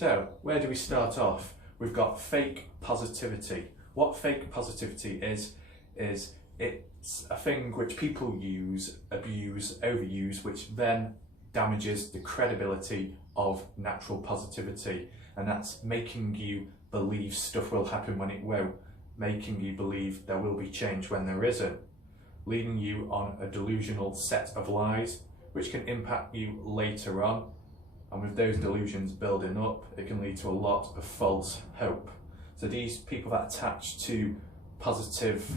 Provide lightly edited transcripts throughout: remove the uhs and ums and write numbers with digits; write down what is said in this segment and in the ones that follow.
So where do we start off? We've got fake positivity. What fake positivity is it's a thing which people use, abuse, overuse, which then damages the credibility of natural positivity. And that's making you believe stuff will happen when it won't, making you believe there will be change when there isn't, leading you on a delusional set of lies which can impact you later on. And with those delusions building up, it can lead to a lot of false hope. So these people that attach to positive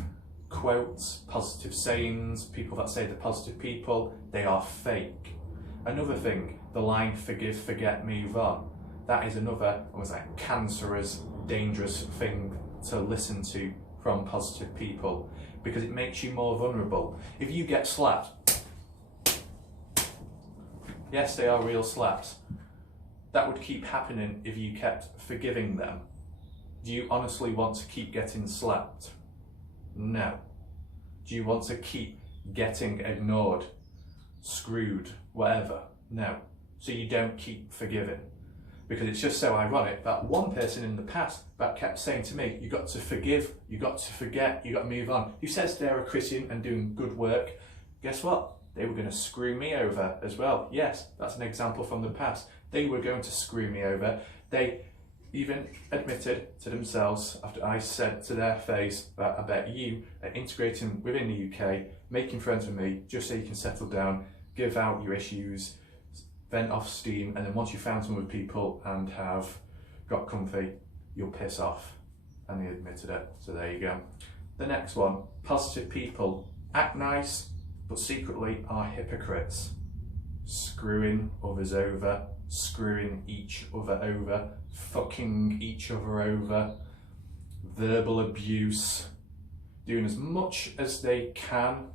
quotes, positive sayings, people that say they're positive people, they are fake. Another thing, the line forgive, forget, move on. That is another almost like cancerous, dangerous thing to listen to from positive people, because it makes you more vulnerable. If you get slapped, yes, they are real slaps. That would keep happening if you kept forgiving them. Do you honestly want to keep getting slapped? No. Do you want to keep getting ignored, screwed, whatever? No. So you don't keep forgiving. Because it's just so ironic that one person in the past that kept saying to me, you got to forgive, you got to forget, you got to move on, who says they're a Christian and doing good work, guess what? They were going to screw me over as well. Yes, that's an example from the past. They were going to screw me over. They even admitted to themselves, after I said to their face that I bet you are integrating within the UK, making friends with me, just so you can settle down, give out your issues, vent off steam, and then once you've found some with people and have got comfy, you'll piss off. And they admitted it, so there you go. The next one, positive people act nice, but secretly are hypocrites. Screwing others over, screwing each other over, fucking each other over, verbal abuse, doing as much as they can,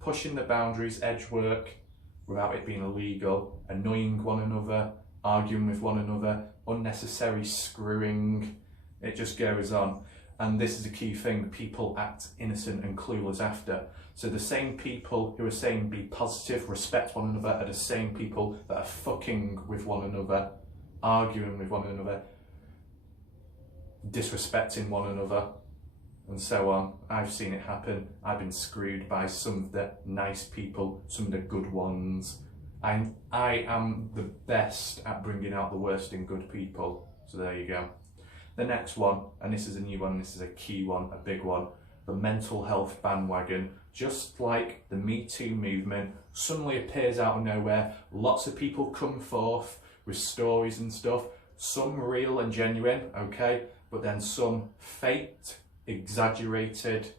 pushing the boundaries, edge work, without it being illegal, annoying one another, arguing with one another, unnecessary screwing, it just goes on. And this is a key thing, people act innocent and clueless after. So the same people who are saying be positive, respect one another, are the same people that are fucking with one another, arguing with one another, disrespecting one another, and so on. I've seen it happen. I've been screwed by some of the nice people, some of the good ones. I am the best at bringing out the worst in good people. So there you go. The next one, and this is a new one, this is a key one, a big one, the mental health bandwagon. Just like the Me Too movement suddenly appears out of nowhere, lots of people come forth with stories and stuff, some real and genuine, okay, but then some faked, exaggerated,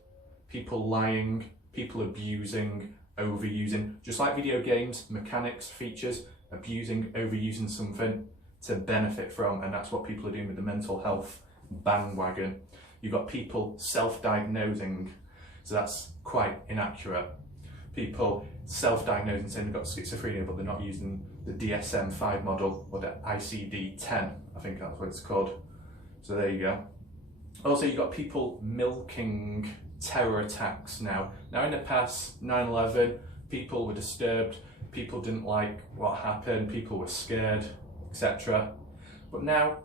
people lying, people abusing, overusing, just like video games, mechanics, features, abusing, overusing something to benefit from, and that's what people are doing with the mental health bandwagon. You've got people self-diagnosing, so that's quite inaccurate. People self-diagnosing saying they've got schizophrenia, but they're not using the DSM-5 model or the ICD-10, I think that's what it's called. So there you go. Also, you've got people milking terror attacks now. Now in the past, 9/11, people were disturbed, people didn't like what happened, people were scared, etc. But now,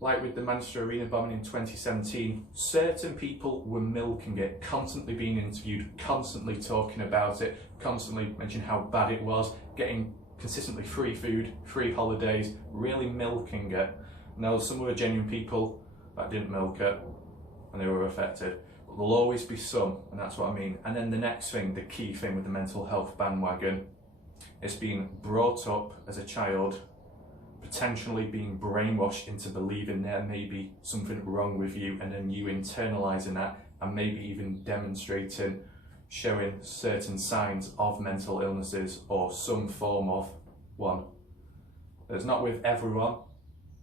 like with the Manchester Arena bombing in 2017, certain people were milking it, constantly being interviewed, constantly talking about it, constantly mentioning how bad it was, getting consistently free food, free holidays, really milking it. Now some other genuine people that didn't milk it and they were affected, but there'll always be some, and that's what I mean. And then the next thing, the key thing with the mental health bandwagon, it's being brought up as a child, potentially being brainwashed into believing there may be something wrong with you, and then you internalising that and maybe even demonstrating, showing certain signs of mental illnesses or some form of one. It's not with everyone.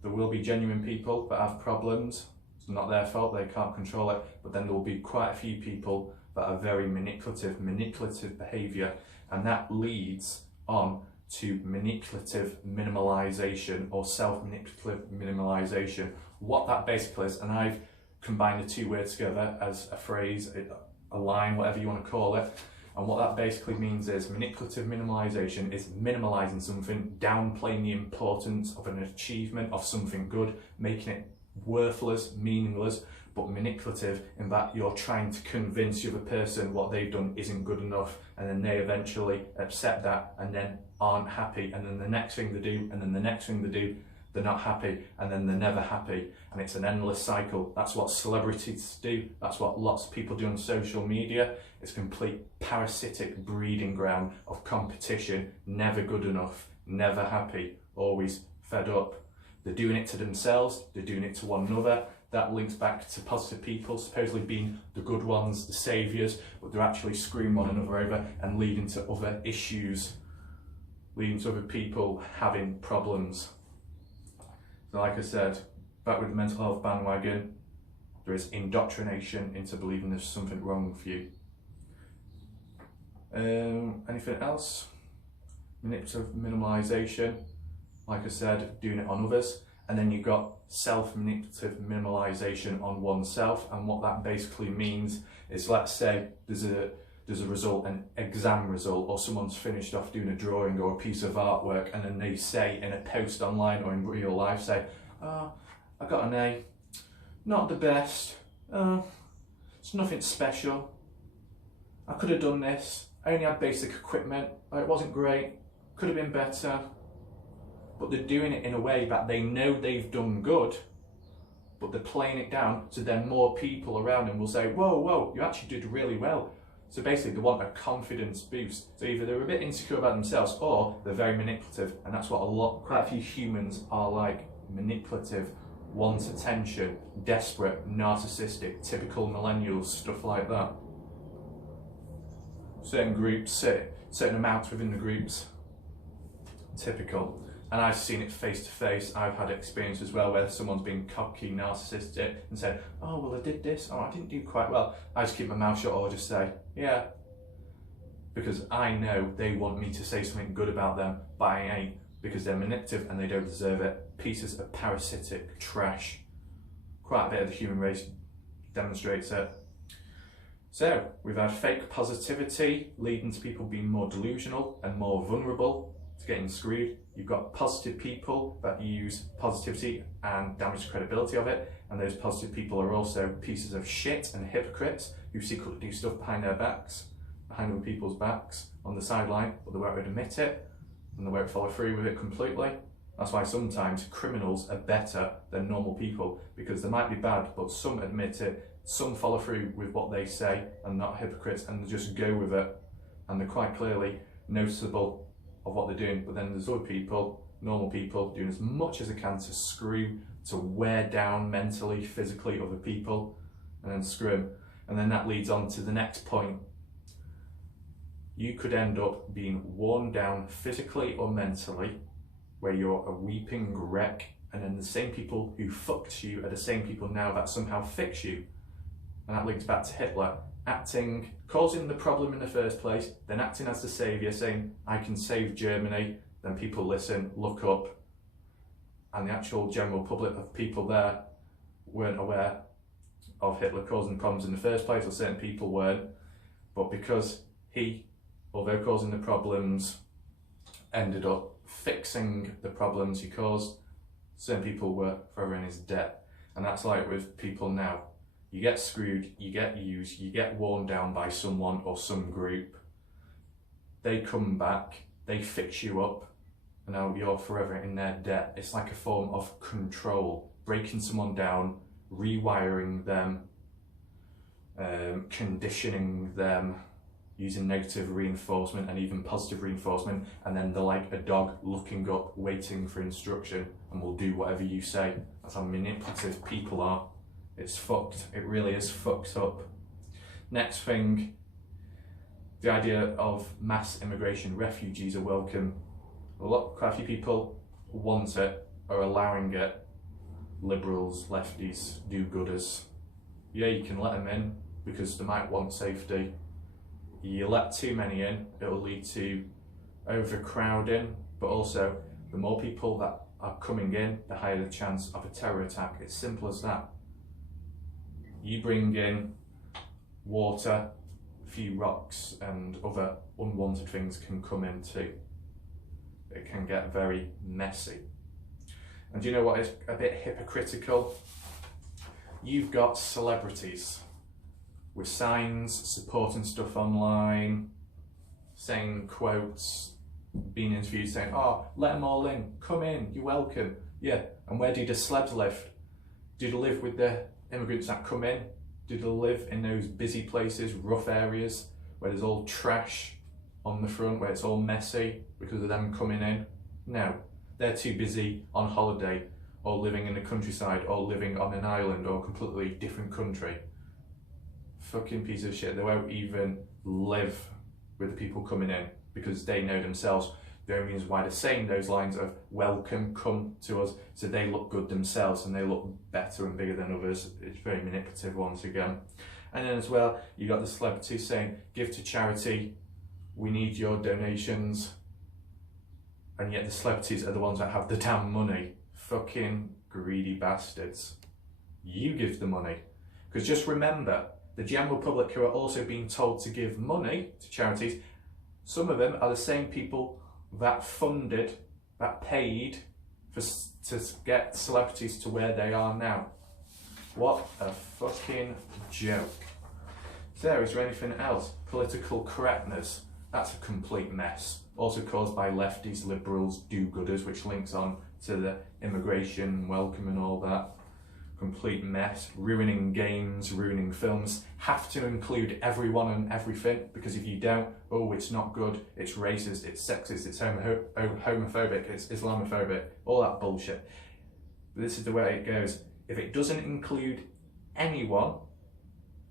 There will be genuine people that have problems. It's not their fault, they can't control it, but then there will be quite a few people that are very manipulative behaviour, and that leads on to manipulative minimalization or self-manipulative minimalization. What that basically is, and I've combined the two words together as a phrase, a line, whatever you want to call it. And what that basically means is manipulative minimalisation is minimalising something, downplaying the importance of an achievement, of something good, making it worthless, meaningless, but manipulative in that you're trying to convince the other person what they've done isn't good enough, and then they eventually accept that and then aren't happy, and then the next thing they do, and then the next thing they do, they're not happy, and then they're never happy, and it's an endless cycle. That's what celebrities do. That's what lots of people do on social media. It's a complete parasitic breeding ground of competition, never good enough, never happy, always fed up. They're doing it to themselves, they're doing it to one another. That links back to positive people supposedly being the good ones, the saviours, but they're actually screwing one another over and leading to other issues, leading to other people having problems. So like I said, back with the mental health bandwagon, there is indoctrination into believing there's something wrong with you. Anything else? Manipulative minimalisation, like I said, doing it on others. And then you've got self-manipulative minimalisation on oneself. And what that basically means is, let's say there's a result, an exam result, or someone's finished off doing a drawing or a piece of artwork, and then they say in a post online or in real life, say, oh, I got an A, not the best, it's nothing special, I could have done this, I only had basic equipment, it wasn't great, could have been better. But they're doing it in a way that they know they've done good, but they're playing it down so then more people around them will say, whoa, whoa, you actually did really well. So basically they want a confidence boost. So either they're a bit insecure about themselves or they're very manipulative, and that's what quite a few humans are like. Manipulative, wants attention, desperate, narcissistic, typical millennials, stuff like that. Certain groups, certain amounts within the groups, typical. And I've seen it face to face. I've had experience as well where someone's been cocky, narcissistic and said, oh, well, I did this, oh, I didn't do quite well. I just keep my mouth shut or just say, yeah. Because I know they want me to say something good about them, but I ain't, because they're manipulative and they don't deserve it. Pieces of parasitic trash. Quite a bit of the human race demonstrates it. So, we've had fake positivity leading to people being more delusional and more vulnerable to getting screwed. You've got positive people that use positivity and damage the credibility of it, and those positive people are also pieces of shit and hypocrites who secretly do stuff behind their backs, behind other people's backs, on the sideline, but they won't admit it, and they won't follow through with it completely. That's why sometimes criminals are better than normal people, because they might be bad, but some admit it, some follow through with what they say and not hypocrites, and they just go with it, and they're quite clearly noticeable of what they're doing. But then there's other people, normal people, doing as much as they can to screw, to wear down mentally, physically other people, and then screw them. And then that leads on to the next point. You could end up being worn down physically or mentally, where you're a weeping wreck, and then the same people who fucked you are the same people now that somehow fix you. And that links back to Hitler. Acting, causing the problem in the first place, then acting as the saviour, saying, I can save Germany, then people listen, look up, and the actual general public of people there weren't aware of Hitler causing problems in the first place, or certain people weren't, but because he, although causing the problems, ended up fixing the problems he caused, certain people were forever in his debt. And that's like with people now. You get screwed, you get used, you get worn down by someone or some group. They come back, they fix you up, and now you're forever in their debt. It's like a form of control, breaking someone down, rewiring them, conditioning them, using negative reinforcement and even positive reinforcement, and then they're like a dog looking up, waiting for instruction, and will do whatever you say. That's how manipulative people are. It's fucked. It really is fucked up. Next thing, the idea of mass immigration. Refugees are welcome. Quite a few people want it, are allowing it. Liberals, lefties, do-gooders. Yeah, you can let them in because they might want safety. You let too many in, it'll lead to overcrowding, but also the more people that are coming in, the higher the chance of a terror attack. It's simple as that. You bring in water, a few rocks and other unwanted things can come in too. It can get very messy. And do you know what is a bit hypocritical? You've got celebrities with signs supporting stuff online, saying quotes, being interviewed saying, oh, let them all in, come in, you're welcome. Yeah, and where do the celebs live? Do they live with the immigrants that come in? Do they live in those busy places, rough areas, where there's all trash on the front, where it's all messy because of them coming in? No, they're too busy on holiday, or living in the countryside, or living on an island, or a completely different country. Fucking piece of shit. They won't even live with the people coming in because they know themselves the only reason why they're saying those lines of welcome, come to us, so they look good themselves and they look better and bigger than others. It's very manipulative once again. And then as well, you got the celebrities saying, give to charity, we need your donations. And yet the celebrities are the ones that have the damn money. Fucking greedy bastards. You give the money. Because just remember, the general public who are also being told to give money to charities, some of them are the same people that funded, that paid to get celebrities to where they are now. What a fucking joke. So, is there anything else? Political correctness. That's a complete mess. Also caused by lefties, liberals, do-gooders, which links on to the immigration, welcome and all that. Complete mess. Ruining games, ruining films. Have to include everyone and everything, because if you don't, oh, it's not good, it's racist, it's sexist, it's homophobic, it's Islamophobic, all that bullshit. But this is the way it goes. If it doesn't include anyone,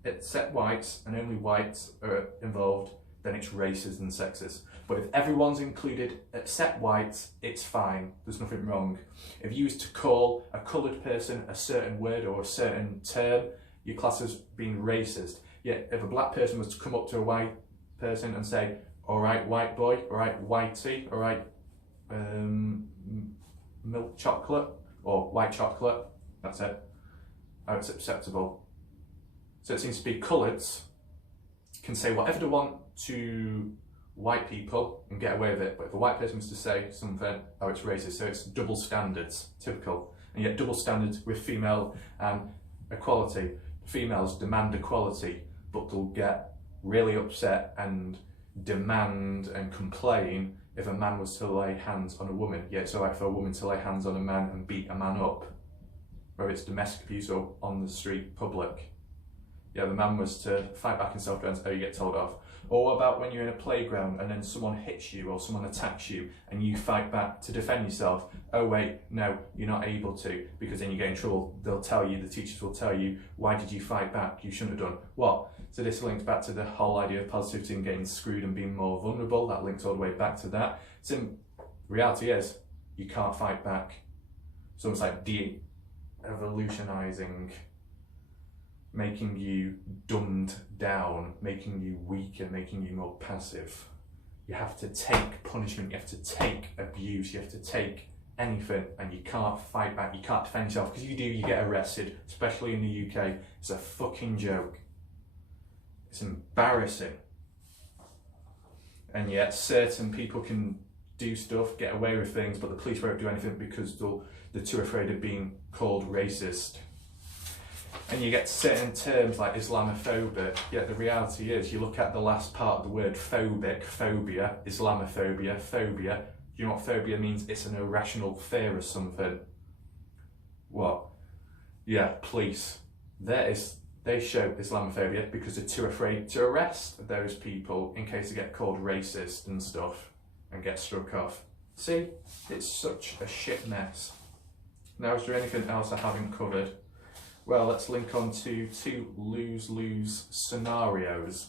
except whites, and only whites are involved, then it's racist and sexist. But if everyone's included except whites, it's fine, there's nothing wrong. If you used to call a coloured person a certain word or a certain term, your class as being racist. Yet if a black person was to come up to a white person and say, all right, white boy, all right, whitey, all right, milk chocolate, or white chocolate, that's it. Oh, it's acceptable. So it seems to be coloureds can say whatever they want to white people and get away with it, but if a white person was to say something, oh, it's racist. So it's double standards, typical. And yet double standards with female equality. Females demand equality, but they'll get really upset and demand and complain if a man was to lay hands on a woman. Yet it's alright for a woman to lay hands on a man and beat a man up, whether it's domestic abuse or on the street, public. Yeah, the man was to fight back in self-defense, oh, you get told off. Or what about when you're in a playground and then someone hits you or someone attacks you and you fight back to defend yourself? Oh wait, no, you're not able to, because then you get in trouble. They'll tell you, the teachers will tell you, why did you fight back? You shouldn't have done. What? So this links back to the whole idea of positivity and getting screwed and being more vulnerable. That links all the way back to that. So reality is, you can't fight back. It's almost like de-evolutionizing, making you dumbed down, making you weaker, making you more passive. You have to take punishment, you have to take abuse, you have to take anything, and you can't fight back, you can't defend yourself, because you do, you get arrested, especially in the UK. It's a fucking joke. It's embarrassing. And yet certain people can do stuff, get away with things, but the police won't do anything because they're too afraid of being called racist. And you get certain terms like Islamophobic, yet the reality is, you look at the last part of the word phobic, phobia, Islamophobia, phobia. Do you know what phobia means? It's an irrational fear of something. What? Yeah, police. They show Islamophobia because they're too afraid to arrest those people in case they get called racist and stuff and get struck off. See, it's such a shit mess. Now, is there anything else I haven't covered? Well, let's link on to two lose-lose scenarios.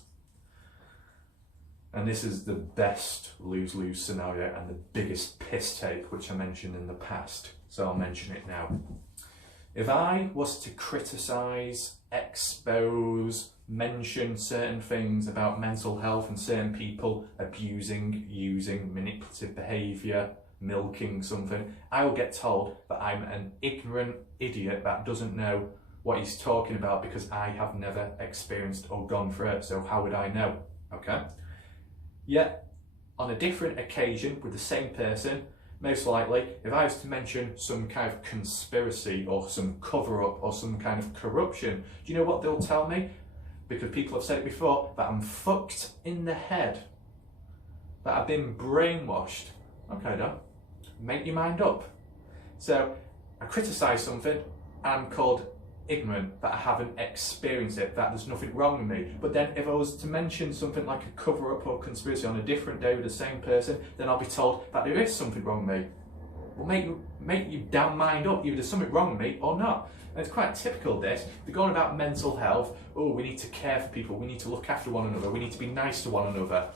And this is the best lose-lose scenario and the biggest piss take, which I mentioned in the past. So I'll mention it now. If I was to criticise, expose, mention certain things about mental health and certain people abusing, using manipulative behaviour, milking something, I will get told that I'm an ignorant idiot that doesn't know what he's talking about because I have never experienced or gone through it, so how would I know? Okay? Yet, on a different occasion with the same person, most likely, if I was to mention some kind of conspiracy or some cover-up or some kind of corruption, do you know what they'll tell me? Because people have said it before, that I'm fucked in the head, that I've been brainwashed. Okay, then, make your mind up. So, I criticise something, I'm called ignorant, that I haven't experienced it, that there's nothing wrong with me. But then if I was to mention something like a cover-up or conspiracy on a different day with the same person, then I'll be told that there is something wrong with me. Well, make your damn mind up, either there's something wrong with me or not. And it's quite typical this. They're going about mental health, oh, we need to care for people, we need to look after one another, we need to be nice to one another.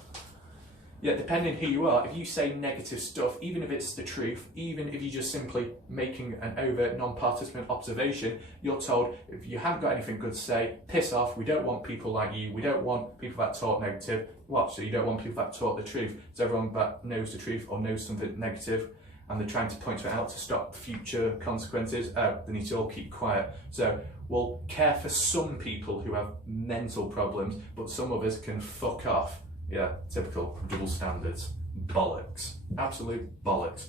Yet depending who you are, if you say negative stuff, even if it's the truth, even if you're just simply making an overt non-participant observation, you're told if you haven't got anything good to say, piss off, we don't want people like you, we don't want people that talk negative. What, so you don't want people that talk the truth? So everyone that knows the truth or knows something negative and they're trying to point it out to stop future consequences, oh, they need to all keep quiet. So we'll care for some people who have mental problems, but some others can fuck off. Yeah, typical double standards. Bollocks. Absolute bollocks.